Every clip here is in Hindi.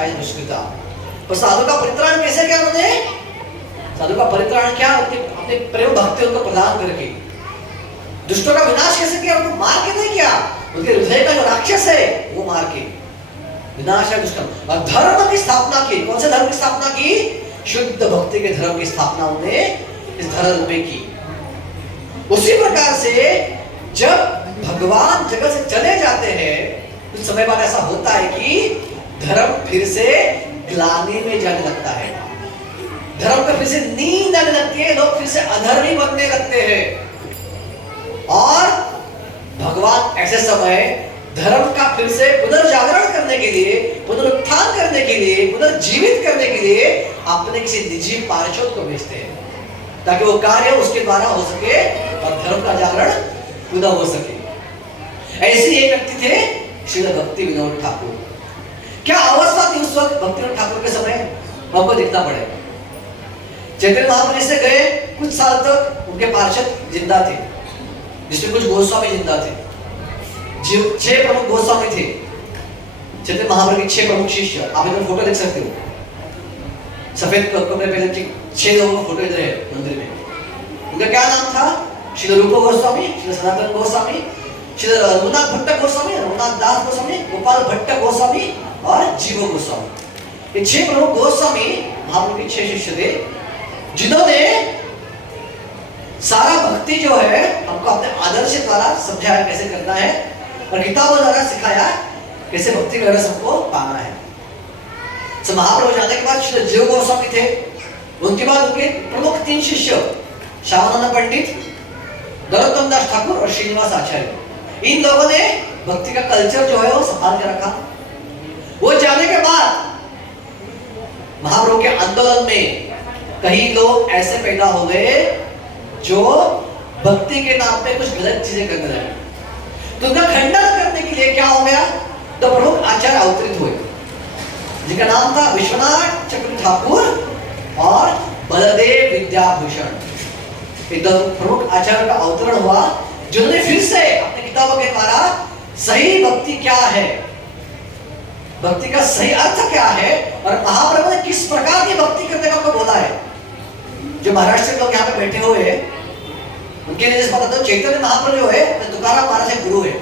विनाशाय दुष्कृता। और साधु का परित्राण कैसे किया उन्होंने? साधु का परित्राण क्या? अपने प्रेम भक्ति उनको प्रदान करके। दुष्टों का विनाश कैसे किया? उनको मार के नहीं किया, उनके हृदय का जो राक्षस है वो मार के विनाश है दुष्ट। और धर्म की स्थापना की। कौन से धर्म की स्थापना की? शुद्ध भक्ति के धर्म की स्थापना उन्होंने इस धर्म में की। उसी प्रकार से जब भगवान जगत से चले जाते हैं कुछ समय बाद ऐसा होता है कि धर्म फिर से ग्लानि में जाने लगता है, धर्म पर फिर से नींद आने लगती है, लोग फिर से अधर्मी बनने लगते हैं। और भगवान ऐसे समय धर्म का फिर से पुनर्जागरण करने के लिए, पुनरुत्थान करने के लिए, पुनर्जीवित करने के लिए अपने किसी निजी पार्षद को भेजते हैं ताकि वो कार्य उसके द्वारा हो सके और धर्म का जागरण पुनः हो सके। ऐसे एक व्यक्ति थे श्री भक्ति विनोद ठाकुर। क्या अवस्था थी उस वक्त भक्ति विनोद ठाकुर के समय? हमको देखना पड़ेगा। चैतन्य महाप्रभु से गए कुछ साल तक उनके पार्षद जिंदा थे, जिसमें कुछ गोस्वामी जिंदा थे। 6 प्रमुख गोस्वामी थे चैतन्य महाप्रभु के, 6 प्रमुख शिष्य। आप इधर फोटो देख सकते हो, सफेद कपड़े पहले 6 लोगों का फोटो इधर है मंदिर में। उनका क्या नाम था? श्री रूप गोस्वामी, श्री सनातन गोस्वामी, श्री रघुनाथ भट्ट गोस्वामी, रघुनाथ दास गोस्वामी, गोपाल भट्ट गोस्वामी और जीव गोस्वामी। ये 6 प्रमुख गोस्वामी महाप्रभु के 6 शिष्य थे, जिन्होंने सारा भक्ति जो है हमको अपने आदर्श द्वारा समझाया कैसे करना है और किताबों द्वारा सिखाया कैसे भक्ति का रस हमको पाना है। तो महाप्रभु जाने के बाद श्री जीव गोस्वामी थे, उनके बाद उनके प्रमुख 3 शिष्य श्यामानंद पंडित, नरोत्तम दास ठाकुर और श्रीनिवास आचार्य। इन लोगों ने भक्ति का कल्चर जो है वो संभाल के रखा। वो जाने के बाद महाप्रभु के आंदोलन में कई लोग ऐसे पैदा हो गए जो भक्ति के नाम पे कुछ गलत चीजें करने लगे। तो उनका खंडन करने के लिए क्या हो गया? तो प्रमुख आचार्य अवतरित हुए, जिनका नाम था विश्वनाथ चक्र ठाकुर और बलदेव विद्याभूषण। प्रमुख आचार्य का अवतरण हुआ, जिन्होंने फिर से अपने किताबों के द्वारा सही भक्ति क्या है, भक्ति का सही अर्थ क्या है और महाप्रभु ने किस प्रकार की भक्ति करने का बोला है। जो महाराष्ट्र के लोग यहाँ पे बैठे हुए हैं उनके लिए बता दो, चैतन्य महाप्रभु जो है तुकाराम महाराज के गुरु है।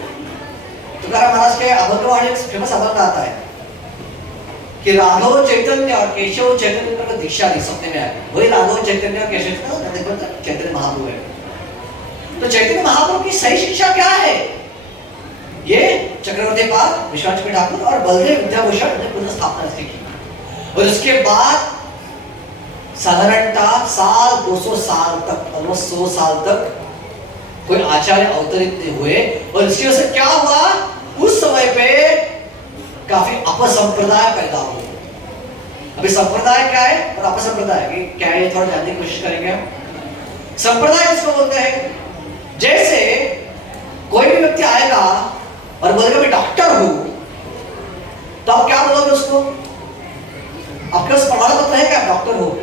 तुकाराम महाराज के अभंगवाणी फेमस अभंग आता है कि राघव चैतन्य और केशव चैतन्य को दीक्षा दी सपने में आके, वही राघव चैतन्य और केशव चैतन्य महाप्रभु है। तो चैतन्य महाप्रभु की सही शिक्षा क्या है? ये चक्रवर्ती पाल विश्वनाथ ठाकुर और बलदेव विद्याभूषण ने पुनः स्थापना की। और उसके बाद साधारणतः 200 साल तक, ऑलमोस्ट 100 साल तक कोई आचार्य अवतरित नहीं हुए। और इसकी वजह से क्या हुआ? उस समय पे काफी अपसंप्रदाय पैदा हुए। अभी संप्रदाय क्या है और अपसंप्रदाय क्या है, थोड़ा जानने की कोशिश करेंगे हम। संप्रदाय इसको बोलते हैं, जैसे कोई भी व्यक्ति आएगा और बोलेगा मैं डॉक्टर हूं, तो आप क्या बोलोगे उसको? आपके पास प्रमाण पत्र है क्या डॉक्टर हो?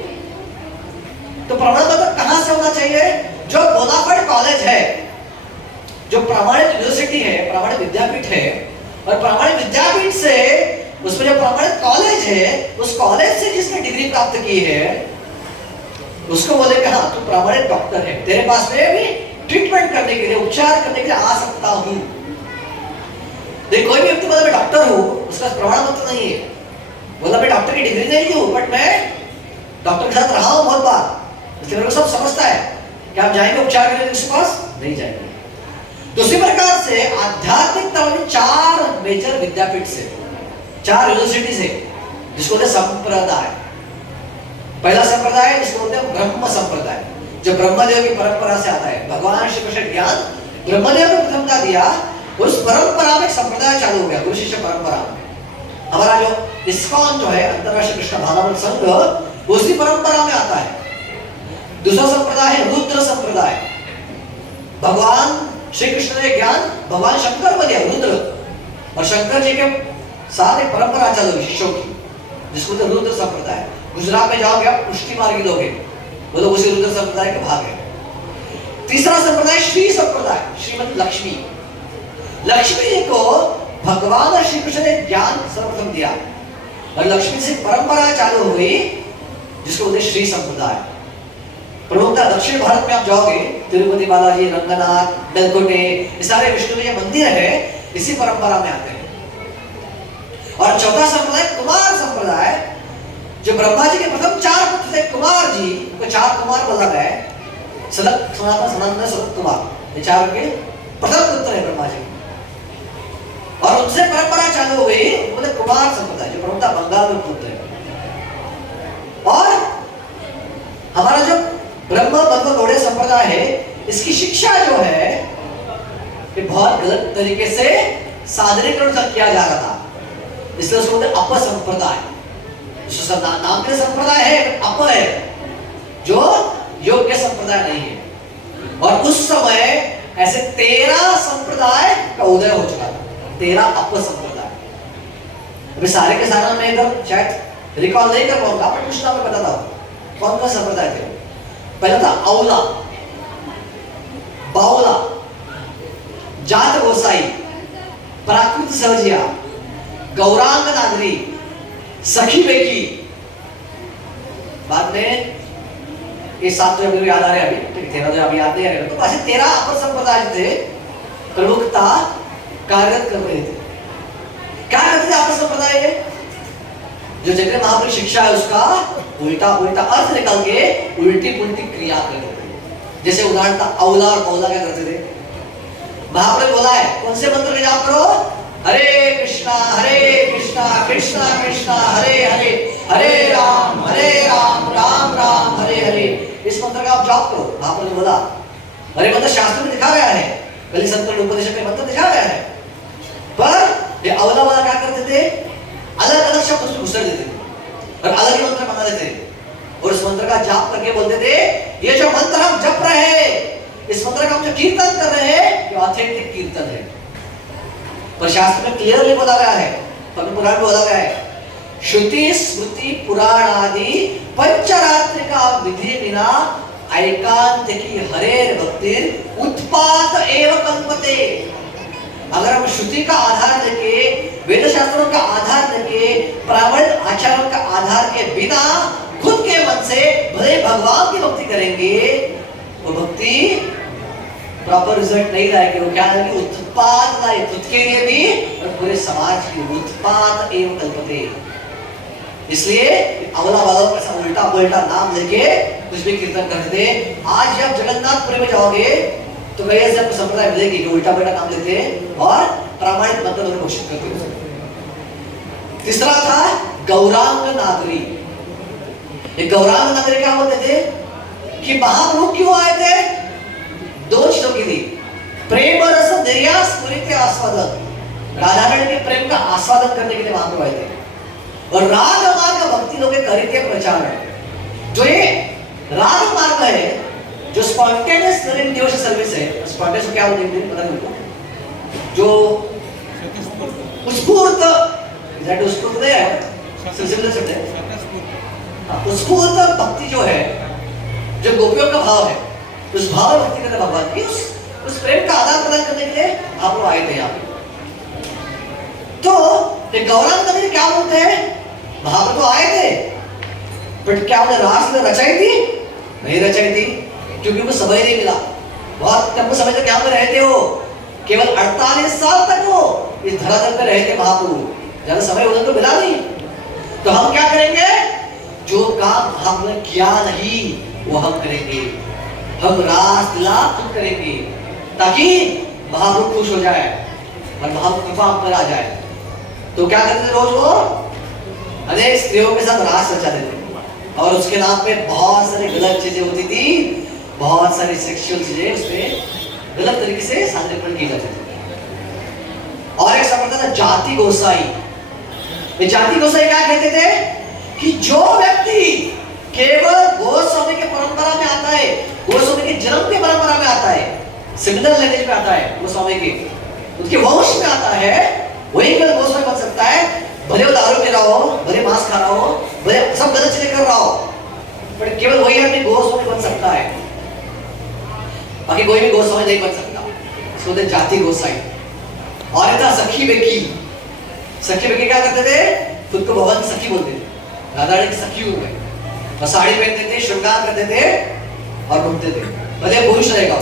तो प्रमाण पत्र कहां से होना चाहिए? जो बोनाफाइड कॉलेज है, जो प्रमाणित यूनिवर्सिटी है, प्रमाणित विद्यापीठ है, और प्रमाणित विद्यापीठ से उसमें जो प्रमाणित कॉलेज है, उस कॉलेज से जिसने डिग्री प्राप्त की है उसको बोलेगा हाँ तू प्रमाणित डॉक्टर है, तेरे पास में भी ट्रीटमेंट करने के लिए, उपचार करने के लिए आ सकता हूं। देखो कोई भी व्यक्ति बोला मैं डॉक्टर हूं, उसका प्रमाण पत्र नहीं है, बोला मैं डॉक्टर की डिग्री नहीं हूं बट मैं डॉक्टर के साथ रहा हूं बहुत बार, इसलिए मेरे को सब समझता है। क्या आप जाएंगे उपचार करने किसी पास? नहीं जाएंगे। दूसरी प्रकार से आध्यात्मिकता में 4 मेजर विद्यापीठ से, 4 यूनिवर्सिटी से, जिसको बोलते संप्रदाय। पहला संप्रदाय जिसको बोलते हैं ब्रह्म संप्रदाय, जो ब्रह्मदेव की परंपरा से आता है। भगवान श्री कृष्ण ज्ञान ब्रह्मदेव को प्रथमता दिया, उस परंपरा में संप्रदाय चालू हो गया, गुरु शिष्य परंपरा। हमारा जो इस्कॉन जो है अंतरराष्ट्रीय कृष्ण भावनामृत संघ, उसी परंपरा में आता है। दूसरा संप्रदाय है रुद्र संप्रदाय। भगवान श्री कृष्ण ने ज्ञान भगवान शंकर को दिया, रुद्र, और शंकर जी के साथ एक परंपरा चालू हुई शिष्यों की, जिसको तो रुद्र संप्रदाय। गुजरात में जाओगे आप पुष्टि मार्गी लोग हैं, वो लोग उसी रुद्र संप्रदाय के भाग है। तीसरा संप्रदाय श्री संप्रदाय, श्रीमती लक्ष्मी। लक्ष्मी जी को भगवान श्री कृष्ण ने ज्ञान सर्वप्रथम दिया, और लक्ष्मी से परंपरा चालू हो गई जिसको बोलते श्री संप्रदाय। प्रमुखता दक्षिण भारत में आप जाओगे, तिरुपति बालाजी, रंगनाथ, डलकोटे, ये सारे विष्णु के मंदिर है, इसी परंपरा में आते हैं। और चौथा संप्रदाय कुमार संप्रदाय, जो ब्रह्मा जी के प्रथम 4 पुत्र थे कुमार जी, उनको 4 कुमार बोला गया है, सनत, सनातन, सनातन, सनत कुमार, ये 4 के प्रथम पुत्र है ब्रह्मा जी। और उनसे परंपरा चालू हो गई, बोले कुमार संप्रदाय, जो प्रमुखता बंगाल में पुत्र है। और हमारा जो ब्रह्म बंध गौड़े संप्रदाय है, इसकी शिक्षा जो है ये बहुत गलत तरीके से सादरीकरण किया जा रहा था, इसलिए उसको बोलते अपसंप्रदाय। नाम के संप्रदाय है, अप है, जो योग्य संप्रदाय नहीं है। और उस समय ऐसे 13 संप्रदाय का उदय हो चुका था, 13 अपसंप्रदाय। अभी सारे के सारे मैं इधर शायद रिकॉल नहीं कर पाऊंगा, बट कुछ नाम मैं बताता हूं कौन कौन संप्रदाय थे। पहला था औला, बाउला, जात गोसाई, प्राकृत सहजिया, गौरांग नागरी, सखी बेकी। बाद में ये 7 जो मेरे याद आ रहे हैं अभी, 13 जो अभी याद नहीं आ रहे, तो ऐसे 13 अपर संप्रदाय थे, प्रमुखता कार्यरत कर रहे थे। क्या करते थे अपर संप्रदाय के? जो जगह महापुरुष शिक्षा है उसका उल्टा उल्टा अर्थ निकाल के उल्टी पुल्टी क्रिया करते थे। जैसे उदाहरण था औला और बौला, क्या करते थे? महापुरुष बोला है कौन से मंत्र का जाप करो? हरे कृष्णा कृष्णा कृष्णा हरे हरे, हरे राम राम राम हरे हरे। इस मंत्र का आप जाप करो, महापुरुष बोला। अरे मंत्र शास्त्र में दिखा गया है, कली संतन उपनिषद में मंत्र दिखा गया है। पर ये औला वाला क्या करते थे? अलग अलग शब्द उसमें घुसर देते थे और अलग ही मंत्र बना देते थे और उस मंत्र का जाप करके बोलते थे ये जो मंत्र हम जप रहे हैं, इस मंत्र का हम जो कीर्तन कर रहे हैं, ये ऑथेंटिक कीर्तन है। पर शास्त्र में क्लियरली बोला गया है, पद्म पुराण में बोला गया है, श्रुति स्मृति पुराण आदि पंचरात्र का विधि बिना एकांत की हरेर भक्ति उत्पात एवं कल्पते। अगर हम श्रुति का आधार लेके, वेद शास्त्रों का आधार लेके, प्रामाणिक आचरण का आधार के बिना खुद के मन से भले भगवान की भक्ति करेंगे, वो भक्ति प्रॉपर रिजल्ट नहीं लाएगी। वो क्या लाएगी? उत्पाद लाए, खुद के लिए भी और पूरे समाज के लिए। उत्पाद एवं कल्पते। इसलिए अवला वालों का उल्टा पुल्टा नाम लेके कुछ भी कीर्तन करते थे। आज जब जगन्नाथपुरी में जाओगे तो कई ऐसे आपको संप्रदाय मिलेगी जो उल्टा पुल्टा नाम लेते हैं और प्रामाणिक मंत्र में घोषित करते हैं। तीसरा था गौरांग नागरी। ये गौरांग नागरी क्या बोलते थे कि महाप्रभु क्यों आए थे? 2 चीजों की थी, प्रेम रस निर्यास पूरी आस्वादन, राधा रानी के प्रेम का आस्वादन करने के लिए महाप्रभु आए थे। और राग मार्ग भक्ति लोग करिते प्रचार है। जो ये राग मार्ग है, जो स्पॉन्टेनियस लर्निंग डिवोशन सर्विस है, स्पॉन्टेनियस क्या बोलते हैं पता नहीं, जो उत्स्फूर्त, दैट उत्स्फूर्त नहीं है, सिलसिला शब्द है, उत्स्फूर्त भक्ति जो है, जो गोपियों का भाव है, उस भाव भक्ति करते भगवान की, उस प्रेम का आदान प्रदान करने के लिए आप लोग आए थे यहाँ पे। तो ये गौरांग नगरी क्या बोलते हैं? महाप्रभु आए थे, बट क्या उन्हें रास रचाई थी? नहीं रचाई थी, क्योंकि उनको समय नहीं मिला। बहुत कम समय तक यहाँ पे रहे थे वो, केवल 48 साल तक वो इस धरातल पे रहे थे महाप्रभु, ज्यादा समय उन्हें तो मिला नहीं। तो हम क्या करेंगे? जो काम हमने किया नहीं वो हम करेंगे, हम रास लीला खुद करेंगे, ताकि महाप्रभु खुश हो जाए और महाप्रभु कृपा हम पर आ जाए। तो क्या करते थे रोज वो? अनेक स्त्रियों के साथ रास रचाते थे और उसके नाम पे बहुत सारी गलत चीजें होती थी, बहुत सारी सेक्सुअल चीजें उसमें गलत तरीके से सादरीकरण की जाती थी। और एक संप्रदाय था जाति गोसाई। ये जाति गोसाई क्या कहते थे कि जो व्यक्ति केवल गोस्वामी के परंपरा में आता है, गोस्वामी के जन्म के परंपरा में आता है, सिमिलर लैंग्वेज में आता है, गोस्वामी के उसके वंश में आता है, वही केवल गोस्वामी बन सकता है। भले वो दारू पी रहा हो, भले मांस खा रहा हो, भले सब गलत चीजें कर रहा हो, पर केवल वही आदमी गोस्वामी बन सकता है, बाकी कोई भी गोस्वामी नहीं बन सकता। इसको बोलते जाति गोसाई। और था सखी बेकी। सखी बेकी क्या करते थे? खुद को भगवान की सखी बोलते थे, राधा रानी की सखी हो गए, और साड़ी पहनते थे, श्रृंगार करते थे और घूमते थे। भले पुरुष रहेगा,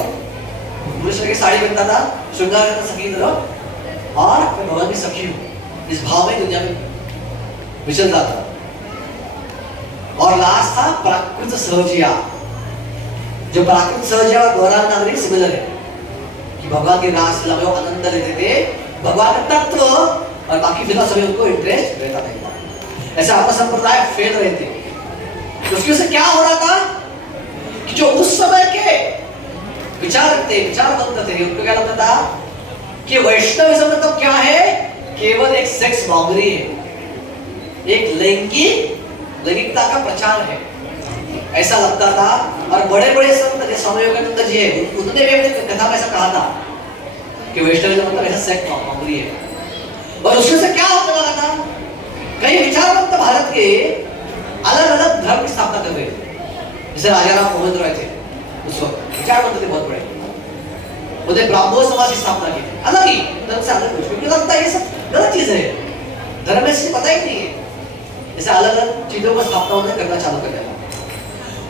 पुरुष रह के साड़ी पहनता था, श्रृंगार करता सखी की तरह, और मैं भगवान की सखी हूँ, इस भाव में दुनिया में विचल रहा था। और लास्ट था प्राकृत सहजिया। जो प्राकृत सहजिया और गौरांग नागरिक सिमिलर है कि भगवान के रास लीला में आनंद लेते थे, भगवान का तत्व और बाकी फिलॉसफी उनको इंटरेस्ट रहता था। ऐसे आपका संप्रदाय फेल रहे थे। तो उसकी वजह से क्या हो रहा था कि जो उस समय के विचारवंत थे, उनको क्या लगता था कि वैष्णविज्म मतलब क्या है, केवल एक सेक्स मॉन्गरी है, एक लैंगिकता का प्रचार है, ऐसा लगता था। और बड़े बड़े संत जैसे स्वामी विवेकानंद जी है, उन्होंने भी अपनी कथा में ऐसा कहा था कि वैष्णविज्म मतलब ऐसा सेक्स मॉन्गरी है। और उसमें से क्या होने लगा था, कई विचारवंत भारत के अलग अलग धर्म की स्थापना कर रहे थे। जैसे राजा राम मोहन रॉय थे, उस वक्त विचारवंत थे बहुत बड़े, उन्होंने ब्राह्मण समाज की स्थापना की थी, अलग ही धर्म से अलग कुछ, क्योंकि लगता है ये सब गलत चीज है, धर्म में से पता ही नहीं है। जैसे अलग अलग चीजों का स्थापना उन्होंने करना चालू कर दिया।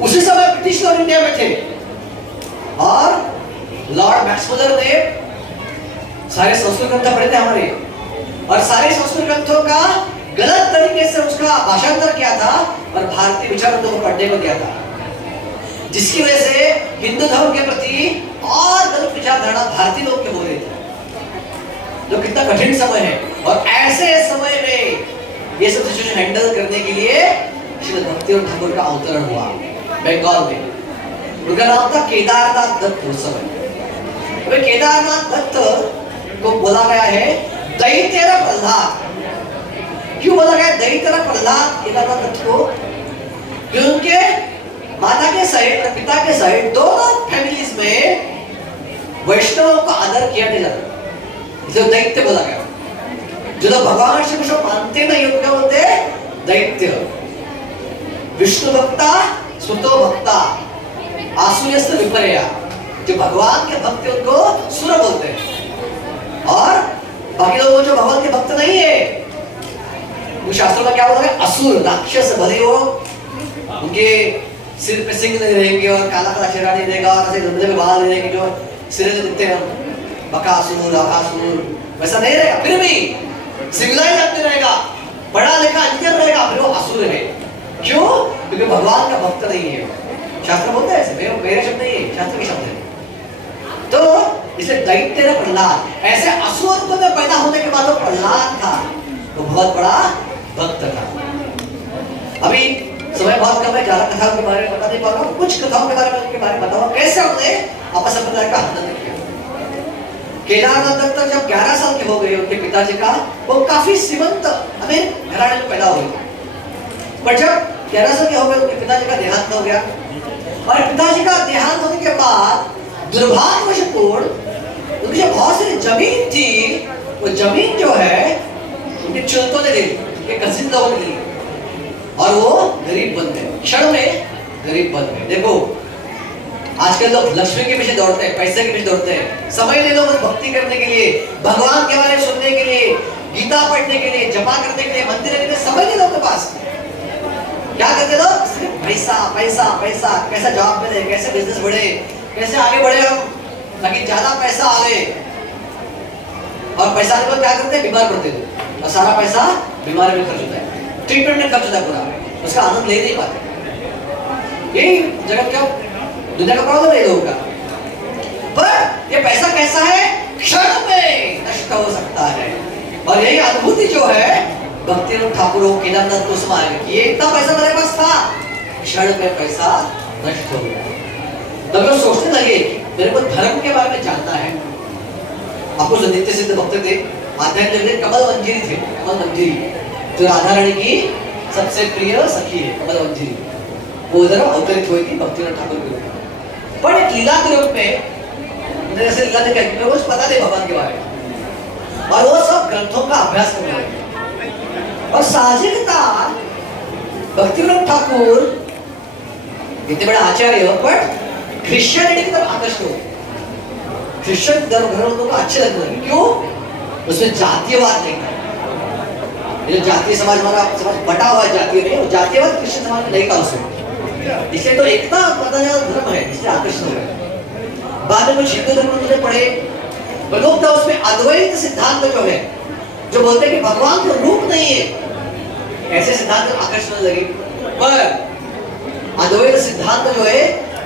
उसी समय ब्रिटिश लोग इंडिया में थे और लॉर्ड मैक्सवेलर ने सारे संस्कृत ग्रंथ पढ़े थे हमारे, और सारे संस्कृत ग्रंथों का गलत तरीके से उसका भाषांतर किया था और भारतीय विचारों को पढ़ने को दिया था, जिसकी वजह से हिंदू धर्म के प्रति और गलत विचारधारा भारतीय लोग के हो रहे थे, जो कितना कठिन समय है। और ऐसे समय में ये सब सिचुएशन हैंडल करने के लिए श्रीमद् भक्तिवेदांत ठाकुर का अवतरण हुआ बंगाल में। उनका नाम था केदारनाथ दत्त। उस समय केदारनाथ दत्त को बोला गया है दैत्येरा प्रहलाद। क्यों बोला गया दैत्येरा प्रहलाद केदारनाथ दत्त को? क्योंकि उनके माता के साइड और पिता के साइड दोनों फैमिलीज में वैष्णवों का आदर किया नहीं जाता, इसलिए दैत्य बोला गया। जो लोग भगवान श्री कृष्ण मानते नहीं उनको बोलते दैत्य। विष्णु भक्ता सुतो भक्ता आसुर्यस्त विपर्या, जो भगवान के भक्त उनको सुर बोलते हैं, और बाकी लोग जो भगवान के भक्त नहीं है वो शास्त्रों में क्या बोला है असुर, राक्षस। भले वो उनके सिर पे सिंह नहीं रहेंगे और काला काला चेहरा नहीं रहेगा और ऐसे गंदे में बाल नहीं रहेंगे जो सिर में दिखते हैं, बकासुर अकासुर वैसा नहीं रहेगा, फिर भी सिविलाइज आदमी रहेगा, पढ़ा लिखा इंजीनियर रहेगा, फिर वो असुर है। क्यों? क्योंकि भगवान का भक्त नहीं है। शास्त्र बोलते हैं ऐसे, मेरे शब्द नहीं है, शास्त्र के शब्द है। तो इसे दैत्य प्रहलाद, ऐसे असुर को पैदा होने के बाद वो प्रहलाद था, वो बहुत बड़ा भक्त था। अभी समय बहुत कम है, ज्यादा कथाओं के बारे में बता नहीं पा रहा हूँ, कुछ कथाओं के बारे में उनके बारे में बताऊंगा कैसे उन्होंने आपस संप्रदाय का आनंद किया। केदारनाथ दत्त जब 11 साल के हो गए, उनके पिताजी का वो काफी श्रीमंत अमीर घराने में पैदा हुए, पर जब 11 साल के हो गए उनके पिताजी का देहांत हो गया। और पिताजी का देहांत होने के बाद दुर्भाग्यवशपूर्ण उनकी जो बहुत सारी जमीन थी, वो जमीन जो है उनके चुलतों ने ले ली, उनके कजिन लोगों ने ले ली, और वो गरीब बन गए, क्षण में गरीब बन गए। देखो आजकल लोग लक्ष्मी के पीछे दौड़ते हैं, पैसे के पीछे दौड़ते हैं, समय ले लो भक्ति करने के लिए, भगवान के बारे में सुनने के लिए, गीता पढ़ने के लिए, जपा करने के लिए, मंदिर के लिए समय नहीं लोगों के पास। क्या करते लोग? सिर्फ पैसा पैसा पैसा, कैसा जॉब मिले, कैसे बिजनेस बढ़े, कैसे आगे बढ़े हम, ताकि ज्यादा पैसा आए। और पैसा आने पर क्या करते हैं? बीमार पड़ते हैं, और सारा पैसा बीमारी में खर्च होता है, ट्रीटमेंट में खर्च होता है पूरा, उसका आनंद ले नहीं पाते। यही जगत का दुनिया का प्रॉब्लम है लोगों का। पर ये पैसा कैसा है? क्षण में नष्ट हो सकता है। और यही अनुभूति जो है भक्तिवेदांत ठाकुर केदारनाथ को समाज में, ये इतना पैसा मेरे पास था, क्षण में पैसा नष्ट हो गया। तब वो सोचने लगे मेरे को धर्म के बारे में जानना है। आपको जो नित्य सिद्ध भक्त थे, आध्यात्मिक कमल मंजिरी थे, कमल मंजिरी जो राधा रानी की सबसे प्रिय सखी है, कमल मंजिरी, वो उधर अवतरित हुई थी भक्तिवेदांत ठाकुर के रूप में। पर एक लीला के रूप में जैसे लीला ने क्या कुछ पता नहीं भगवान के बारे में, और वो सब ग्रंथों का अभ्यास करने लगे। और साहसिकता भक्तिवेदांत ठाकुर इतने बड़े आचार्य, बट क्रिश्चियनिटी की तरफ आकर्षित हो, क्रिश्चियन धर्म लोगों को अच्छे लगने लगे। क्यों? उसमें जातीयवाद नहीं था, ये जातीय समाज, हमारा समाज बटा हुआ है, जातीय नहीं, जातीयवाद क्रिश्चियन समाज में नहीं था उसमें, इसलिए तो एकता पता धर्म है, इसलिए आकर्षण हो गया। बाद में कुछ हिंदू धर्म मुझे पढ़े, लोग था उसमें अद्वैत सिद्धांत जो है, जो बोलते हैं कि भगवान का रूप नहीं है, ऐसे सिद्धांत आकर्षण लगे। पर अद्वैत सिद्धांत जो है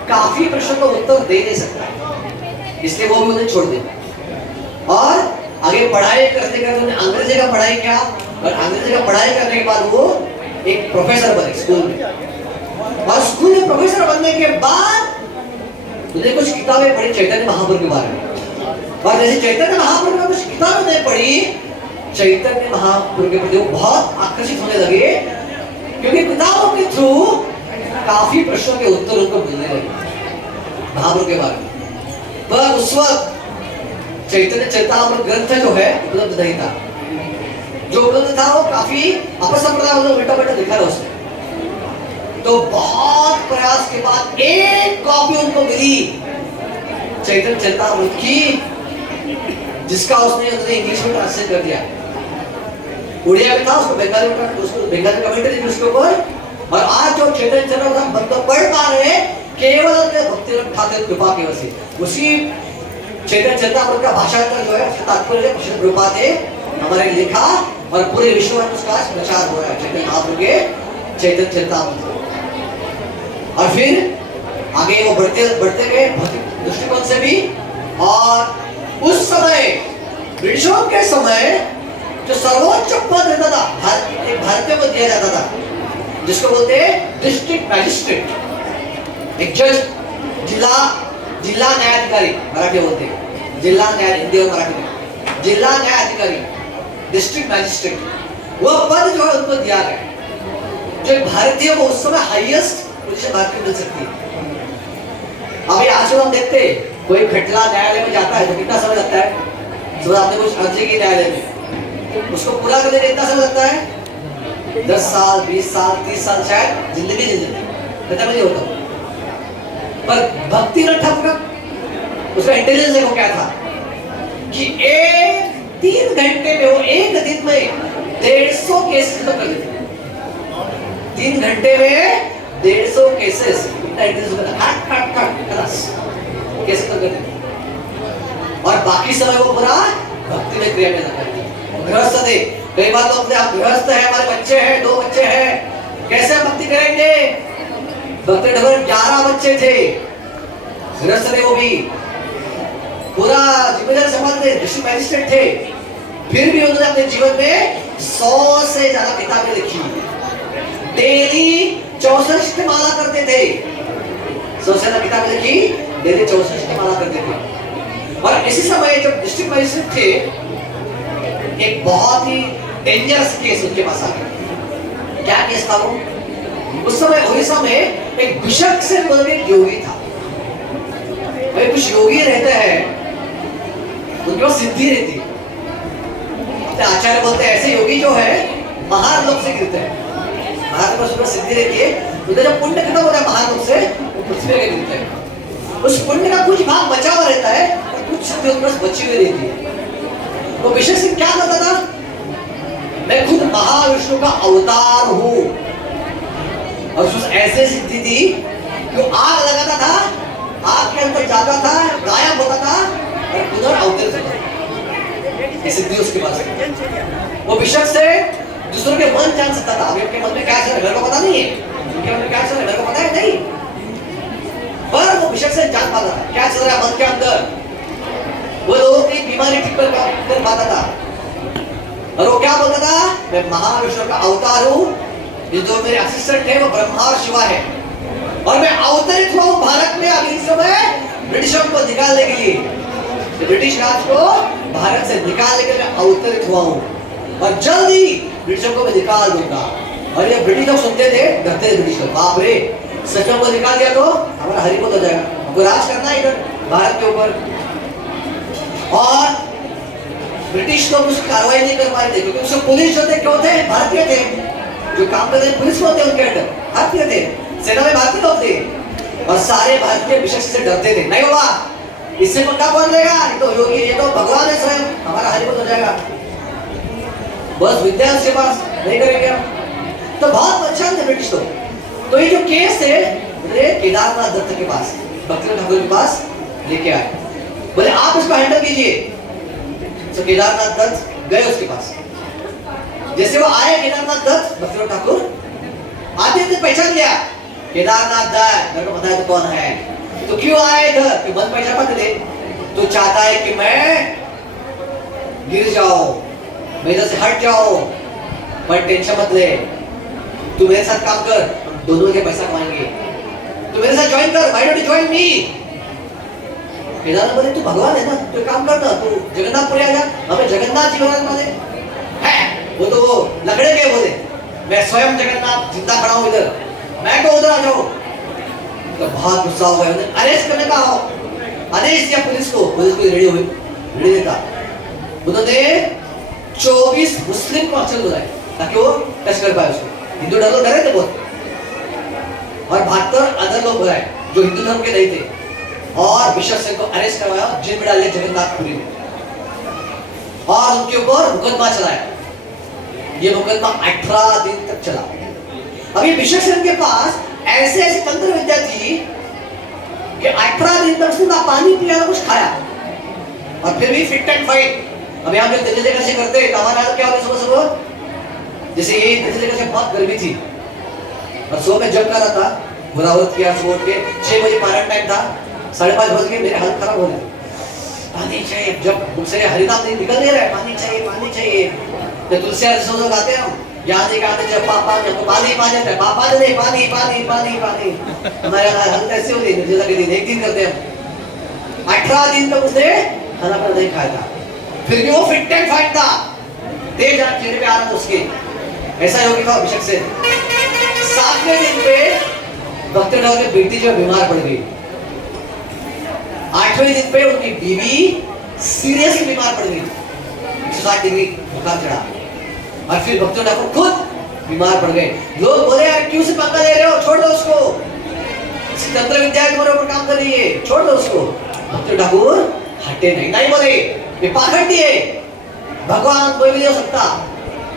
काफी प्रश्नों का उत्तर दे नहीं सकता है, इसलिए वो भी उन्हें छोड़ दिया और आगे पढ़ाई करते करते उन्हें अंग्रेजी का पढ़ाई किया, और अंग्रेजी का पढ़ाई करने के बाद वो एक प्रोफेसर बने स्कूल में, और स्कूल में प्रोफेसर बनने के बाद उन्हें कुछ किताबें पढ़ी चैतन्य महाप्रभु के बारे में, और जैसे चैतन्य महाप्रभु में कुछ किताबें उन्हें पढ़ी, चैतन्य महाप्रभु के प्रति वो बहुत आकर्षित होने लगे, क्योंकि किताबों के थ्रू काफी प्रश्नों के उत्तर उनको मिलने लगे महाप्रभु के बारे में। पर उस वक्त चैतन्य चरितामृत ग्रंथ जो है उपलब्ध नहीं था, जो उपलब्ध था वो काफी अपसंप्रदाय उल्टा पलटा लिखा था उसमें। तो बहुत प्रयास के बाद एक कॉपी उनको मिली चैतन्य चरितामृत की, जिसका उसने इंग्लिश में ट्रांसलेट कर दिया, उड़िया में था, उसको बंगाली में, उसको बंगाली कमेंट्री थी उसके ऊपर। और आज जो चैतन्य चरितामृत बंदा पढ़ पा रहे हैं केवल भक्ति ठाकुर कृपा की वजह से। उसी चैतन्य चरितामृत का भाषांतर जो है तात्पर्य कृष्ण कृपा ने हमारे लिखा, और पूरे विश्व में उसका प्रचार हो रहा है चैतन्य महाप्रभु के चैतन्य चरितामृत। और फिर आगे वो बढ़ते बढ़ते गए भौतिक दृष्टिकोण से भी, और उस समय ब्रिटिशों के समय जो सर्वोच्च पद रहता था एक भारतीय को दिया जाता था, जिसको बोलते हैं डिस्ट्रिक्ट मैजिस्ट्रेट, एक जज, जिला न्यायाधिकारी मराठी बोलते हैं, जिला न्याय हिंदी और मराठी में जिला न्यायाधिकारी डिस्ट्रिक्ट मैजिस्ट्रेट, वो पद जो है उनको दिया गया, जो भारतीय को उस समय हाईएस्ट पोजीशन भारतीय मिल सकती है। अभी आज हम देखते हैं कोई खटला न्यायालय में जाता है तो कितना समय लगता है, सुबह आपने कुछ अर्जी की न्यायालय में, उसको पूरा करने में कितना समय लगता है, 10 साल 20 साल 30 साल, शायद जिंदगी खत्म नहीं होता। पर भक्ति ठाकुर उसका इंटेलिजेंस देखो क्या था कि 3 घंटे में वो एक दिन में 150 केसेस कर देते, 3 घंटे में 150 केसेस, इतना इंटेलिजेंस केसेस कर देते, और बाकी समय वो पूरा भक्ति में क्रिया में लगा देते। गृहस्थ थे, कई बार तो अपने आप गृहस्थ है, हमारे बच्चे हैं, 2 बच्चे हैं, कैसे हम भक्ति करेंगे। भक्ति ठाकुर 11 बच्चे थे, गृहस्थ थे, वो भी पूरा जिम्मेदारी संभालते, डिस्ट्रिक्ट मैजिस्ट्रेट थे, फिर भी उन्होंने अपने जीवन में 100 से ज्यादा किताबें लिखी, डेली 64 माला करते थे, 100 से ज्यादा किताबें लिखी, डेली 64 माला करते थे। और इसी समय जब डिस्ट्रिक्ट मैजिस्ट्रेट थे, एक बहुत ही डेंजरस केस उनके पास आ गया। क्या केस था वो? उस समय उड़ीसा में एक बिशप से बोलकर एक योगी था, भाई कुछ योगी रहते हैं, उनके पास सिद्धि रहती है, अपने आचार्य बोलते हैं ऐसे योगी जो है महान लोक से गिरते हैं, महान पर सिद्धि रहती है, उधर जब पुण्य खत्म होता है महान लोक से, वो पृथ्वी पे गिरते हैं, उस पुण्य का कुछ भाग बचा हुआ रहता है, और कुछ सिद्धि उनके पास बची हुई रहती है। तो विशेष सिंह क्या कहता था, मैं खुद महाविष्णु का अवतार हूं, और उसमें ऐसे सिद्धि थी कि आग लगाता था, आग के अंदर जाता था, गायब होता था, और उधर अवतरित होता था, ये सिद्धि उसके पास है। वो विशेष से दूसरों के मन जान सकता था, अभी उनके मन में क्या चल रहा है घर को पता नहीं है, उनके मन में क्या चल रहा है घर को पता है नहीं, पर वो विशेष से जान पाता था क्या चल रहा है मन के अंदर, वो लोगों की बीमारी ठीक कर पाता था। और वो क्या बोलता था, मैं महाविष्णु का अवतार हूँ, ये जो मेरे असिस्टेंट है वो ब्रह्मा और शिवा है, और मैं अवतरित हुआ हूँ भारत में अभी इस समय ब्रिटिशों को निकालने के लिए, ब्रिटिश राज को भारत से निकालने के लिए अवतरित हुआ हूँ, और जल्द ही ब्रिटिशों को मैं निकाल दूंगा। और ये ब्रिटिश लोग सुनते थे, डरते थे ब्रिटिश लोग, बाप रे सचों को निकाल दिया तो हमारा हरिपद हो जाएगा, हमको राज करना है इधर भारत के ऊपर। और ब्रिटिश लोग उसकी कार्रवाई नहीं कर पाए थे, क्योंकि उसके पुलिस जो थे क्यों थे, भारतीय थे, जो काम करते पुलिस में होते उनके अंडर भारतीय थे, सेना में भारतीय लोग थे, और सारे भारतीय विशेष से डरते थे, नहीं बाबा इससे पंगा कौन लेगा, ये तो योगी, ये तो भगवान है स्वयं, हमारा हरिपद हो जाएगा। बस विद्या उसके पास, नहीं करेंगे हम। तो बहुत परेशान थे ब्रिटिश लोग। तो ये जो केस है बोले केदारनाथ दत्त के पास, भक्तिनाथ ठाकुर के पास लेके आए, बोले आप इसको हैंडल कीजिए। तो केदारनाथ दत्त गए उसके पास। जैसे वो आए केदारनाथ दत्त, भक्तिनाथ ठाकुर आते थे पहचान लिया केदारनाथ दत्त, मेरे को पता है तो कौन है। तो क्यों आए इधर? कि मन पहचान पाते थे। तो चाहता है कि मैं गिर जाओ, मैं इधर से हट जाओ, पर टेंशन मत ले, तू मेरे साथ काम कर, हम दोनों के पैसा कमाएंगे, तू मेरे साथ ज्वाइन कर, why don't you join me. Kedarnath बोले तू भगवान है ना, तू काम कर ना, तू जगन्नाथपुरी आ जा, हमें जगन्नाथ जी बना दे। है वो तो वो लकड़े के बोले, मैं स्वयं जगन्नाथ जिंदा खड़ा हूं इधर, मैं तो उधर आ जाऊं। तो बहुत गुस्सा हो गया, उन्हें अरेस्ट करने का आदेश दिया पुलिस को रेडी हुई, रेडी देता। उन्होंने 24 मुस्लिम को अक्सर बुलाए ताकि वो टच कर पाए उसको। हिंदू धर्म डरे थे बहुत, और 72 अदर लोग बुलाए जो हिंदू धर्म के नहीं थे, और बिशप सिंह को अरेस्ट करवाया, जेल में डाल दिया जगन्नाथपुरी में, और उनके ऊपर मुकदमा चलाया। ये मुकदमा 18 दिन तक चला। अभी बिशप सिंह के पास ऐसे ऐसे तंत्र विद्या थी कि 18 दिन तक उसने ना पानी पिया ना कुछ खाया, और फिर भी फिट एंड फाइन। अभी हम जो दिल्ली जगह से करते हैं, हमारा क्या होता है सुबह सुबह, जैसे ये दिल्ली जगह से बहुत गर्मी थी, और सुबह में जब कर रहा था, मुरावत किया, सुबह के 6 बजे पारण टाइम था, 5:30 बज गए, मेरे हालत खराब हो गया। पानी चाहिए, जब मुझसे हरिनाम नहीं निकल नहीं रहा है, पानी चाहिए, पानी चाहिए। तो तुलसी लोग आते हैं, हम यहाँ नहीं कहते जब पापा जब पानी पानी पापा नहीं, पानी पानी पानी पानी। हमारे हालत ऐसी होती है, निर्जला के दिन एक दिन करते हम। 18 दिन तक उसने खाना पाना नहीं खाया था, फिर भी वो फिट एंड फाइन था, तेज चेहरे पे आ रहा था उसके, ऐसा योगी था अभिषेक से। 7वें दिन पे भक्ति ठाकुर की बेटी जो बीमार पड़ गई, 8वें दिन पे उनकी बीवी सीरियसली बीमार पड़ गई, 160 डिग्री बुखार चढ़ा, और फिर भक्ति ठाकुर खुद बीमार पड़ गए। लोग बोले यार क्यों से पंगा ले रहे हो, छोड़ दो उसको, तंत्र विद्या तुम्हारे ऊपर काम कर रही है, छोड़ दो उसको। भक्ति ठाकुर हटे नहीं, नहीं बोले ये पाखंडी है, भगवान कोई भी नहीं हो सकता,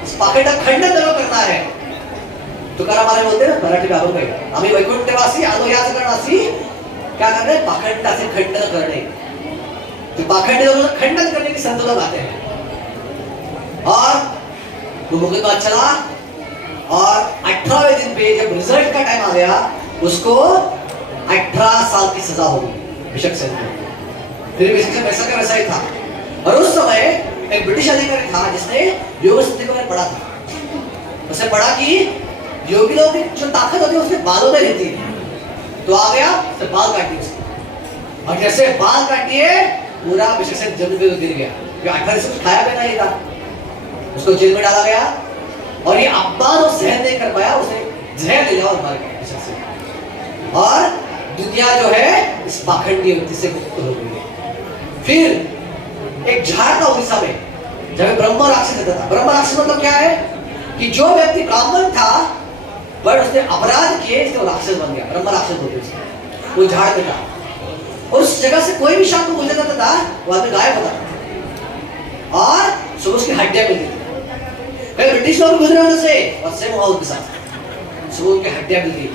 इस पाखंड का खंडन करना है। तुकाराम महाराज बोलते हैं मराठी भागों में, आम्ही वैकुंठवासी आलो याच करणासी, क्या करने? पाखंडाचे खंडन करने। तो पाखंडी लोगों का खंडन करने के संत लोग आते हैं। और वो मुकदमा चला, और 18वें दिन पे जब रिजल्ट का टाइम आ गया, उसको 18 साल की सजा हो गई बिशप सिंह को। फिर बिशप सिंह वैसा का वैसा ही था। और उस समय एक ब्रिटिश अधिकारी था जिसने योग सिद्धि को पढ़ा था, उसने पढ़ा कि योगी लोगों की जो ताकत होती है उसके बालों में रहती है। तो आ गया तो बाल काट दिए उसने, और जैसे बाल काट दिए पूरा बिशप सिंह जमीन पे गिर गया, क्योंकि 18 से कुछ खाया पीना नहीं था। उसको जेल में डाला गया, और ये अपमान और सहन नहीं कर पाया, उसे जहर ले लिया और मार गया बिशप सिंह। और दुनिया जो है इस पाखंडी व्यक्ति से मुक्त हो गई है। फिर एक झाड़ था उड़ीसा में, जब ब्रह्म राक्षस रहता था। ब्रह्म राक्षस मतलब क्या है कि जो व्यक्ति ब्राह्मण था बट उसने अपराध किए, इसलिए राक्षस बन गया, ब्रह्म राक्षस बोलते हैं। वो झाड़ पे था, और उस जगह से कोई भी शाम को गुजर जाता था, वो आदमी गायब होता था, और सुबह उसकी हड्डियां मिलती थी। कई ब्रिटिश लोग गुजरे उधर से, और सेम हुआ उनके साथ, सुबह उनकी हड्डियां मिलती,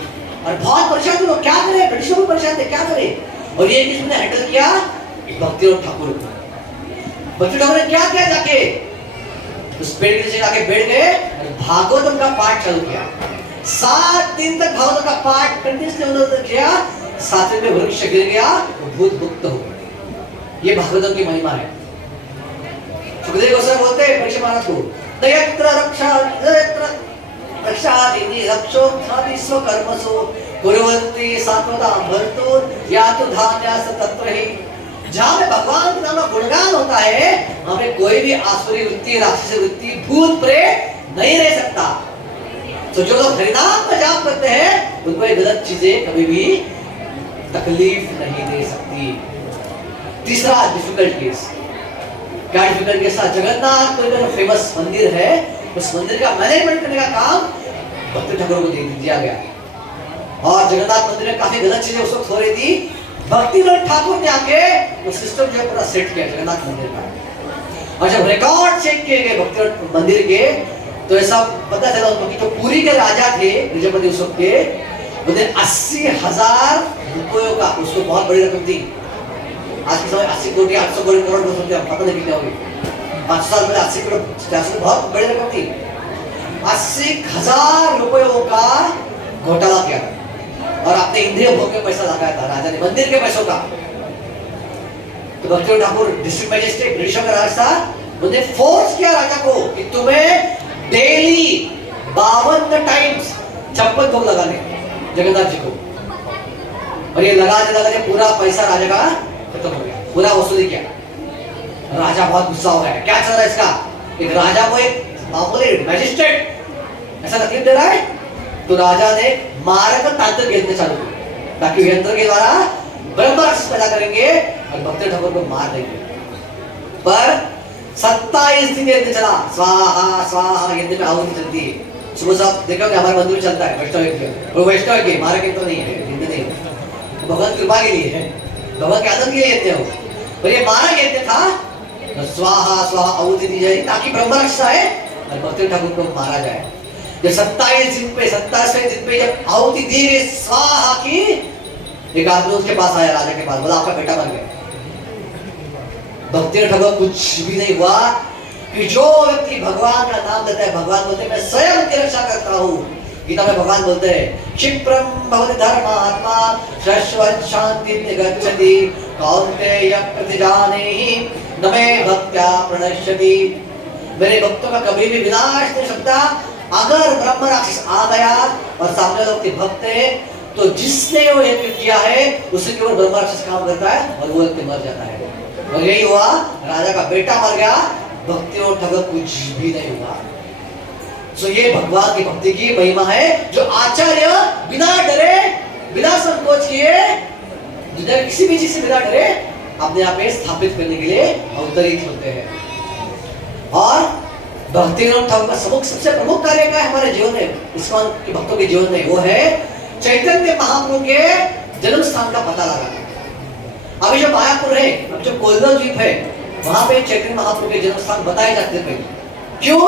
और बहुत परेशान थे लोग, क्या करें? ब्रिटिश लोग परेशान थे, क्या करें? और ये किसने हैंडल किया? भक्ति ठाकुर। भक्ति ठाकुर ने क्या किया? जाके उस पेड़ के नीचे जाके बैठ गए और भागवतम का पाठ चालू किया। 7 दिन तक भागवतम का पाठ कंटिन्यूअसली उन्होंने किया। 7वें में वृक्ष गिर गया, भूत मुक्त हो गए। ये भागवतम की महिमा है। सुखदेव गोस्वामी बोलते हैं परीक्षित महाराज को, दयत्र रक्षा दयत्र रक्षादिनि रक्षोत्थादि स्वकर्मसु कुर्वन्ति सात्वता भर्तु यातु धान्यास तत्र ही। जहाँ पे भगवान का नाम का गुणगान होता है, वहाँ पे कोई भी आसुरी वृत्ति, राक्षसी वृत्ति, भूत प्रेत नहीं रह सकता। तो जो लोग हरिनाम का जाप करते हैं, उनको ये गलत चीजें कभी भी तकलीफ नहीं दे सकती। तीसरा डिफिकल्ट केस, क्या डिफिकल्ट केस था? जगन्नाथपुरी का जो फेमस मंदिर है, उस मंदिर का मैनेजमेंट करने का काम भक्ति ठाकुर को दे दिया गया, और जगन्नाथ मंदिर में काफी गलत चीजें उस वक्त हो रही थी। भक्तिनाथ ठाकुर ने आके वो सिस्टम जो पूरा सेट किया जगन्नाथ मंदिर का, और जब रिकॉर्ड चेक किए गए भक्तिनाथ मंदिर के, तो ऐसा पता चला उनको कि जो पुरी के राजा थे गजपति उस वक्त के, उन्हें 80,000 रुपयों का, उसको बहुत बड़ी रकम थी। आज के समय 80 कोटी 800 करोड़ हो सकते हैं, पता नहीं कितने होगी। 5 साल पहले 80 करोड़ 400 बहुत बड़ी रकम थी। 80,000 रुपयों का घोटाला किया और अपने इंद्रिय भोग में पैसा लगाया था राजा ने, मंदिर के पैसों का। तो भक्तियों ठाकुर डिस्ट्रिक्ट मजिस्ट्रेट ब्रिटिशों का राजा था, उन्होंने फोर्स किया राजा को कि तुम्हें डेली 52 टाइम्स चप्पल भोग लगाने जगन्नाथ जी को। और ये लगाते पूरा पैसा राजा का खत्म हो गया, पूरा वसूली किया। राजा बहुत गुस्सा हो गया, क्या चल रहा है इसका? एक राजा को एक मामूली मैजिस्ट्रेट ऐसा तकलीफ दे रहा है। तो राजा ने मारक तांत्रिक यंत्र चालू किया, ताकि यंत्र के द्वारा ब्रह्म राक्षस पैदा करेंगे और भक्ति ठाकुर को मार देंगे। पर 27 दिन यज्ञ चला, स्वाहा स्वाहा यज्ञ में आहुति चलती है। सुबह साहब देखोगे हमारे मंदिर में चलता है वैष्णव यज्ञ, और वैष्णव यज्ञ मारक यंत्र नहीं है, हिंदी नहीं है, भगवान कृपा के लिए है, भगवान के आनंद के लिए यज्ञ हो। पर ये मारक यज्ञ था, स्वाहा स्वाहा आहुति दी जाएगी ताकि ब्रह्म राक्षस आए और भक्ति ठाकुर को मारा जाए। जब 27 दिन पे 27वें दिन पे जब आहुति दी गई स्वाहा की, एक आदमी उसके पास आया राजा के पास, बोला आपका बेटा मर गया। भक्ति ठाकुर कुछ भी नहीं हुआ कि जो व्यक्ति भगवान का नाम लेता है, भगवान बोलते हैं मैं स्वयं की रक्षा करता हूँ। गीता में भगवान बोलते हैं क्षिप्रम भवति धर्मात्मा शाश्वत शांति निगच्छति कौन्तेय प्रतिजानेहि न मे भक्त्या प्रणश्यति। मेरे भक्तों का कभी भी विनाश नहीं सकता। अगर ब्रह्म राक्षस आ गया और सामने लोग के भक्त है, तो जिसने वो यज्ञ किया है उसी के ऊपर ब्रह्म राक्षस काम करता है और वो व्यक्ति मर जाता है। और यही हुआ, राजा का बेटा मर गया, भक्ति और ठाकुर कुछ भी नहीं हुआ। सो ये भगवान की भक्ति की महिमा है, जो आचार्य बिना डरे बिना संकोच किए दुनिया किसी भी चीज से बिना डरे अपने आप में स्थापित करने के लिए अवतरित होते हैं। और भक्ति और ठाकुर का सबसे प्रमुख कार्य क्या है हमारे जीवन में, इस्कॉन के भक्तों के जीवन में? वो है चैतन्य महाप्रभु के जन्म स्थान का पता लगाना। अभी जो मायापुर है, अभी जो कोलगल द्वीप है, वहां पे चैतन्य महाप्रभु के जन्म स्थान बताए जाते थे। क्यों?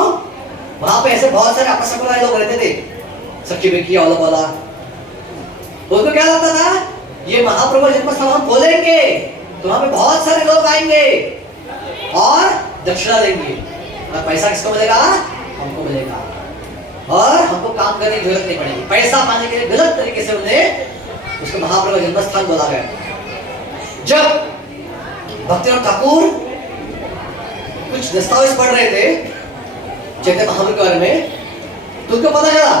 वहां पे ऐसे बहुत सारे आपस में लोग रहते थे, सच्ची बेकी वाला वाला। उनको क्या लगता था, ये महाप्रभु जन्म स्थान हम खोलेंगे तो वहां पे बहुत सारे लोग आएंगे और दक्षिणा देंगे, और पैसा किसको मिलेगा? हमको मिलेगा, और हमको काम करने की जरूरत नहीं पड़ेगी। पैसा पाने के लिए गलत तरीके से उन्हें उसको महाप्रभु जन्म स्थान बोला गया। जब भक्तिनाथ ठाकुर कुछ दस्तावेज पढ़ रहे थे चैतन्य महाप्रभु के बारे में, तो उनको पता चला,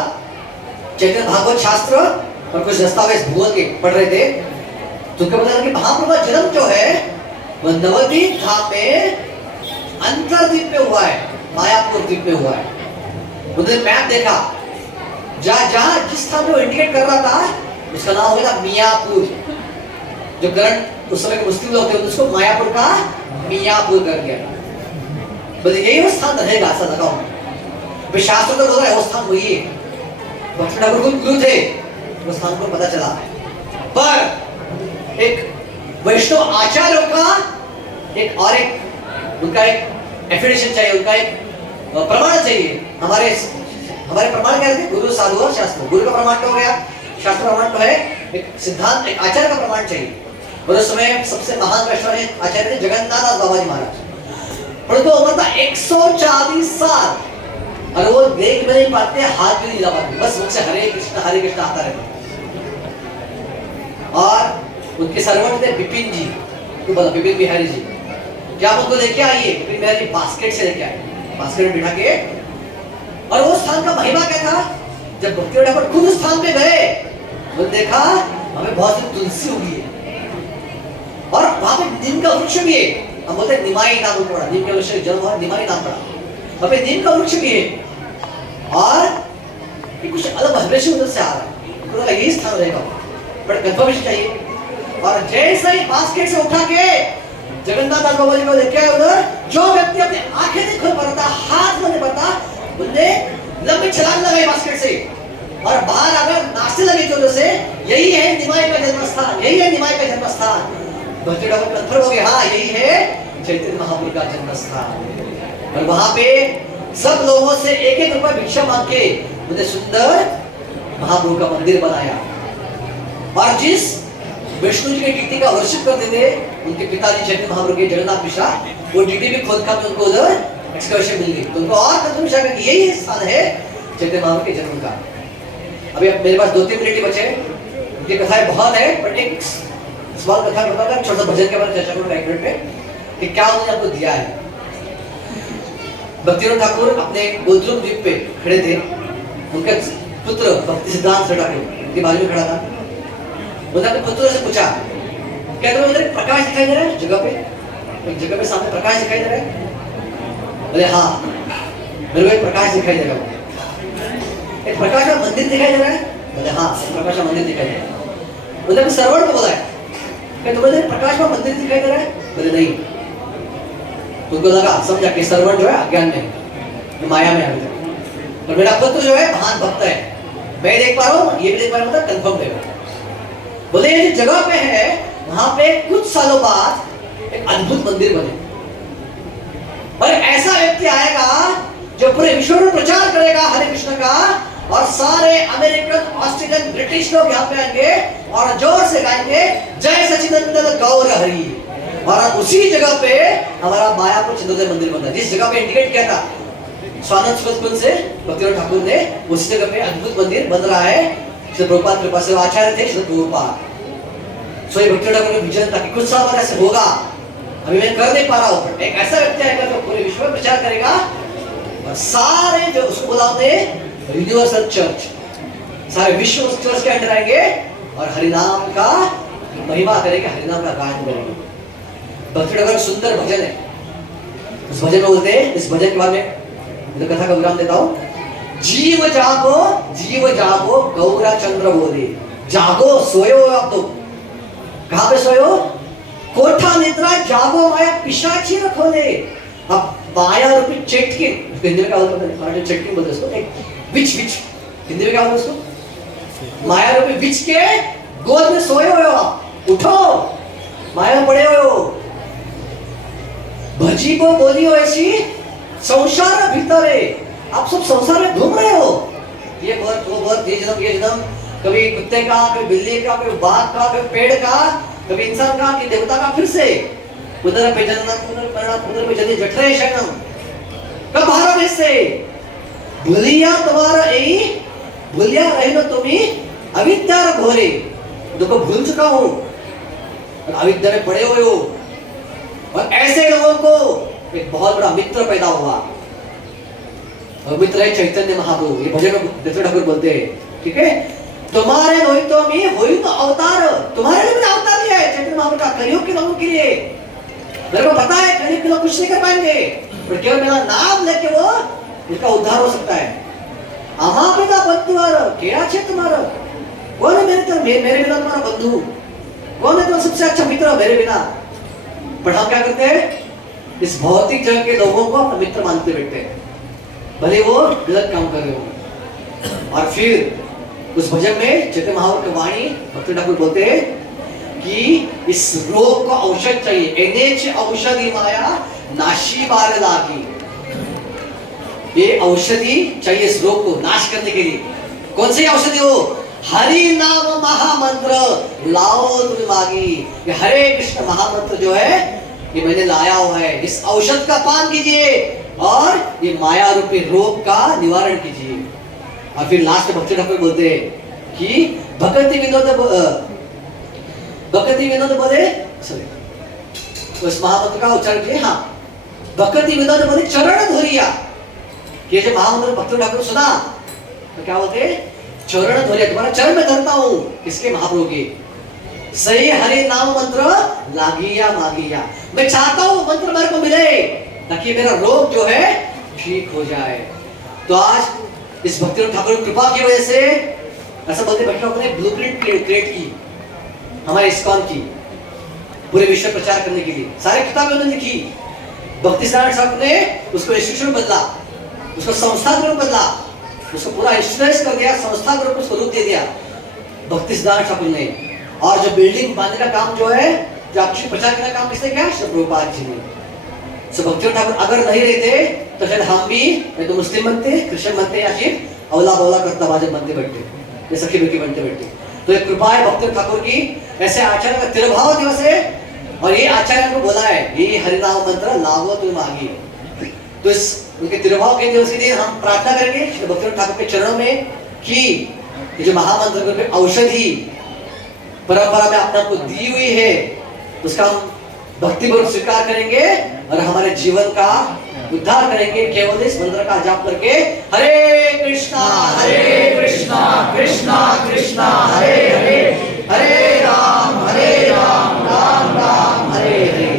चैतन्य भागवत शास्त्र और कुछ दस्तावेज भूगोल के पढ़ रहे थे, तो उनको पता चला कि महाप्रभु का जन्म जो है वह नवद्वीप धाम में अंतरद्वीप में हुआ है, मायापुर द्वीप में हुआ है। उन्होंने मैप देखा, जहां जिस स्थान में इंडिकेट कर रहा था उसका नाम होगा मियापुर। जो करंट उस समय के मुस्लिम लोग थे उसको मायापुर का मियापुर कर दिया, बोले यही वो स्थान रहेगा, ऐसा लगा उनको। शास्त्र तो बोल रहा है वो स्थान वही है, भक्ति ठाकुर खुद गुरु थे, वो स्थान को पता चला। पर एक वैष्णव आचार्यों का एक उनका एक एफिडेविट चाहिए, उनका एक प्रमाण चाहिए। हमारे प्रमाण क्या थे? गुरु, साधु और शास्त्र। गुरु का प्रमाण तो हो गया, शास्त्र प्रमाण तो है, एक सिद्धांत, एक आचार्य का प्रमाण चाहिए। और उस समय सबसे महान वैष्णव आचार्य थे जगन्नाथ दास बाबा जी महाराज। परंतु उम्र था 140 साल, और वो देख भी नहीं पाते, हाथ भी नहीं हिला पाते, बस मुझसे हरे कृष्ण आता रहता। और उनके सर्वंट थे बिपिन जी, तो बोला बिपिन बिहारी जी, क्या आप उनको लेके आइए? बिपिन बिहारी बास्केट से लेके आए, बास्केट में बिठा के। और वो स्थान का महिमा क्या था? जब भक्ति ठाकुर खुद उस स्थान पे गए, तो देखा हमें बहुत सी तुलसी उगी है, और वहां पे नीम का वृक्ष भी है। हम बोलते हैं निमाई नाम पड़ा, नीम के वृक्ष जन्म हुआ, निमाई नाम पड़ा, वहां पे नीम का वृक्ष भी है। और ये कुछ अलग वाइब्रेशन उधर से आ रहा है, तो यही स्थान रहेगा, बट कंफर्मेशन चाहिए। और जैसे ही बास्केट से उठा के जगन्नाथ दास बाबा जी को लेके आए उधर, जो व्यक्ति अपने आंखें नहीं खोल पाता, हाथ नहीं पाता, उनने लंबी छलांग लगाई बास्केट से और बाहर अगर नाचने लगे जोरों से, यही है निमाई का जन्म स्थान, यही है निमाई का जन्म स्थान। भक्ति ठाकुर कंफर्म हो गया, हाँ यही है चैतन्य महाप्रभु का जन्म स्थान। और वहां पे सब लोगों से एक एक रुपया भिक्षा मांग के उन्हें सुंदर महाप्रभु का मंदिर बनाया। और जिस विष्णु जी के टीटी का वर्शिप करते थे उनके पिताजी चैतन्य महाप्रभु के जगन्नाथ मिश्रा, वो टीटी भी खोद कर उनको उधर एक्सकर्शन मिल गई। तो उनको और कंफर्मेशन है कि यही स्थान है चैतन्य महाप्रभु के जन्म का। अभी अब मेरे पास 2-3 मिनट ही बचे। उनकी कथाएं बहुत है, पर एक सवाल कथा बताकर छोटा सा भजन के बारे में चर्चा करूंगा 1 मिनट में कि क्या उन्होंने आपको दिया है। भक्तिनाथ ठाकुर अपने गोलद्रुम द्वीप पे खड़े थे। उनका पुत्र भक्ति सिद्धांत ठाकुर उनके बाजू में खड़ा था। उन्होंने अपने पुत्र से पूछा, क्या तुम्हें उधर प्रकाश दिखाई दे रहा है जगह पे? एक जगह पे सामने प्रकाश दिखाई दे रहा है? बोले हाँ, मेरे को एक प्रकाश दिखाई दे रहा है। एक प्रकाश का मंदिर दिखाई दे रहा है? बोले हाँ, प्रकाश का मंदिर दिखाई दे रहा है। उन्होंने सर्वण को बोला है, क्या तुम्हें प्रकाश का मंदिर दिखाई दे रहा है? बोले नहीं। तुमको लगा समझा कि सर्वण जो है अज्ञान में, माया में अभी तक, और मेरा पुत्र जो है महान भक्त है, मैं देख पा रहा हूँ, ये भी देख पा रहा हूँ, कंफर्म है। बोले ये जो जगह पे है वहां पे कुछ सालों बाद एक अद्भुत मंदिर बने और ऐसा व्यक्ति आएगा जो पूरे विश्व में प्रचार करेगा हरे कृष्ण का, और सारे अमेरिकन, ऑस्ट्रेलियन, ब्रिटिश लोग यहाँ पे आएंगे और जोर से गाएंगे जय सच्चिदानंद गौर हरि। और उसी जगह पे हमारा मायापुर चंद्रोदय मंदिर बनता है, जिस जगह पे इंडिकेट किया था स्वानंद सुखद से भक्तिनाथ ठाकुर ने, उसी जगह पे अद्भुत मंदिर बन रहा है। श्री प्रभुपाद कृपा से आचार्य थे श्री प्रभुपाद। सो ये भक्तिनाथ ठाकुर का विजन था कि कुछ साल बाद ऐसे होगा, अभी मैं कर नहीं पा रहा हूँ। एक ऐसा व्यक्ति आएगा जो पूरे विश्व में प्रचार करेगा और सारे जो उसको बोला यूनिवर्सल चर्च, सारे विश्व उस चर्च के अंदर आएंगे और हरिनाम का महिमा करेंगे, हरिनाम का गायन करेंगे। भक्ति ठाकुर सुंदर भजन है, उस भजन में बोलते हैं, इस भजन के बाद में कथा का विराम देता हूँ। जीव जागो गौरा चंद्र बोले, जागो सोयो आप तो, कहाँ पे सोयो? कोठा निद्रा जागो माया पिशाची न खोले। अब माया रूपी चेटकिन, हिंदी में क्या बोलते हैं? चेटकिन बोलते हैं उसको, विच हिंदी में क्या बोलते हैं उसको? माया रूपी विच के गोद में सोए हुए हो आप, उठो, माया में पड़े हुए हो। भजी को बोली हो ऐसी संसार भीतर है, आप सब संसार में घूम रहे हो, ये बहुत वो बहुत, ये जन्म, कभी कुत्ते का, कभी बिल्ली का, कभी बाघ का, कभी पेड़ का, कभी इंसान का, कि देवता का, फिर से उधर पे जन्नत, उधर पे जन्नत जठरे शरणम, कब बाहर से भूलिया तुम्हारा यही, भूलिया रहे ना तुम्हें अविद्या घोरे, देखो भूल चुका हूं और अविद्या में पड़े हुए हो। और ऐसे लोगों को एक बहुत बड़ा मित्र पैदा हुआ, और मित्र है चैतन्य महाप्रभु। ये भजन में भक्ति ठाकुर बोलते हैं, ठीक है, तुम्हारे लोहितों में हुई तो अवतार, तुम्हारे लिए भी अवतार लिया है चैतन्य महाप्रभु का कलयुग के लोगों के लिए। मेरे को पता है कलयुग के लोग कुछ नहीं कर पाएंगे, पर केवल मेरा नाम लेके वो इसका उद्धार हो सकता है। अमा पिता बंधुवार क्या छे तुम्हारा, कौन है मेरे बिना तुम्हारा बंधु, कौन है तुम्हारा सबसे अच्छा मित्र मेरे बिना? पर हम क्या करते हैं, इस भौतिक जगत के लोगों को अपना मित्र मानते बैठते हैं, भले वो गलत काम कर रहे हो। और फिर उस भजन में चैतन्य महाप्रभु की वाणी भक्ति ठाकुर बोलते हैं कि इस रोग को औषध चाहिए, एनेच औषधि माया नाशी बार लागी, ये औषधि चाहिए इस रोग को नाश करने के लिए। कौन सी औषधि हो? हरि नाम महामंत्र लाओ तुम मागी। ये हरे कृष्ण महामंत्र जो है ये मैंने लाया हुआ है, इस औषध का पान कीजिए और ये माया रूपी रोग का निवारण कीजिए। और फिर लास्ट भक्ति ठाकुर बोलते हैं कि भक्ति विनोद बोले, सॉरी उस महामंत्र का उच्चारण किए, हाँ, भक्ति विनोद बोले चरण धोरिया। ये जो महामंत्र भक्ति ठाकुर सुना तो क्या बोलते, चरण धोरिया, तुम्हारा चरण में धरता हूं, किसके? महाप्रभु के। सही हरि नाम मंत्र लागिया मागिया, मैं चाहता हूं मंत्र मेरे को मिले ताकि मेरा रोग जो है ठीक हो जाए। तो आज इस भक्ति ठाकुर की कृपा की वजह से ऐसा बोलते भक्ति ठाकुर ने ब्लूप्रिंट क्रिएट की हमारे इस्कॉन की, पूरे विश्व प्रचार करने के लिए सारे किताबें उन्होंने लिखी। भक्ति सिद्धांत ठाकुर ने उसको इंस्टीट्यूशन बदला, उसको संस्था के रूप बदला, उसको पूरा इंस्टीट्यूशन कर दिया, संस्था के रूप में उसको रूप दे दिया भक्ति सिद्धांत ठाकुर ने। और जो बिल्डिंग बनाने का काम जो है, जो अच्छी प्रचार करने का काम किसने किया? श्री प्रभुपाद जी ने। सो भक्ति ठाकुर अगर नहीं रहते तसे हम भी नाही तो मुस्लिम बनते, ख्रिश्चन बनते, अशी अवला बवला करता भाजप बनते बैठते, ये सखी बिकी बनते बैठते। तो एक कृपा है भक्त ठाकुर की, ऐसे आचार्य का तिरुभाव दिवस है और ये आचार्य को बोला है ये हरिनाम मंत्र लाभो तुम मांगी। तो इस उनके तिरुभाव के दिवस के दिन हम प्रार्थना करेंगे श्री भक्त ठाकुर के चरणों में कि ये जो महामंत्र में औषधि परंपरा में अपने आपको दी हुई है उसका हम भक्तिपूर्वक स्वीकार करेंगे और हमारे जीवन का उद्धार करेंगे केवल इस मंत्र का जाप करके। हरे कृष्णा कृष्णा कृष्णा हरे हरे, हरे राम राम राम हरे हरे।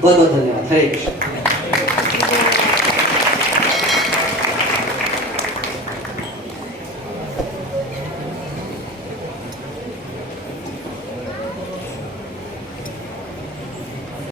बहुत बहुत धन्यवाद। हरे कृष्ण।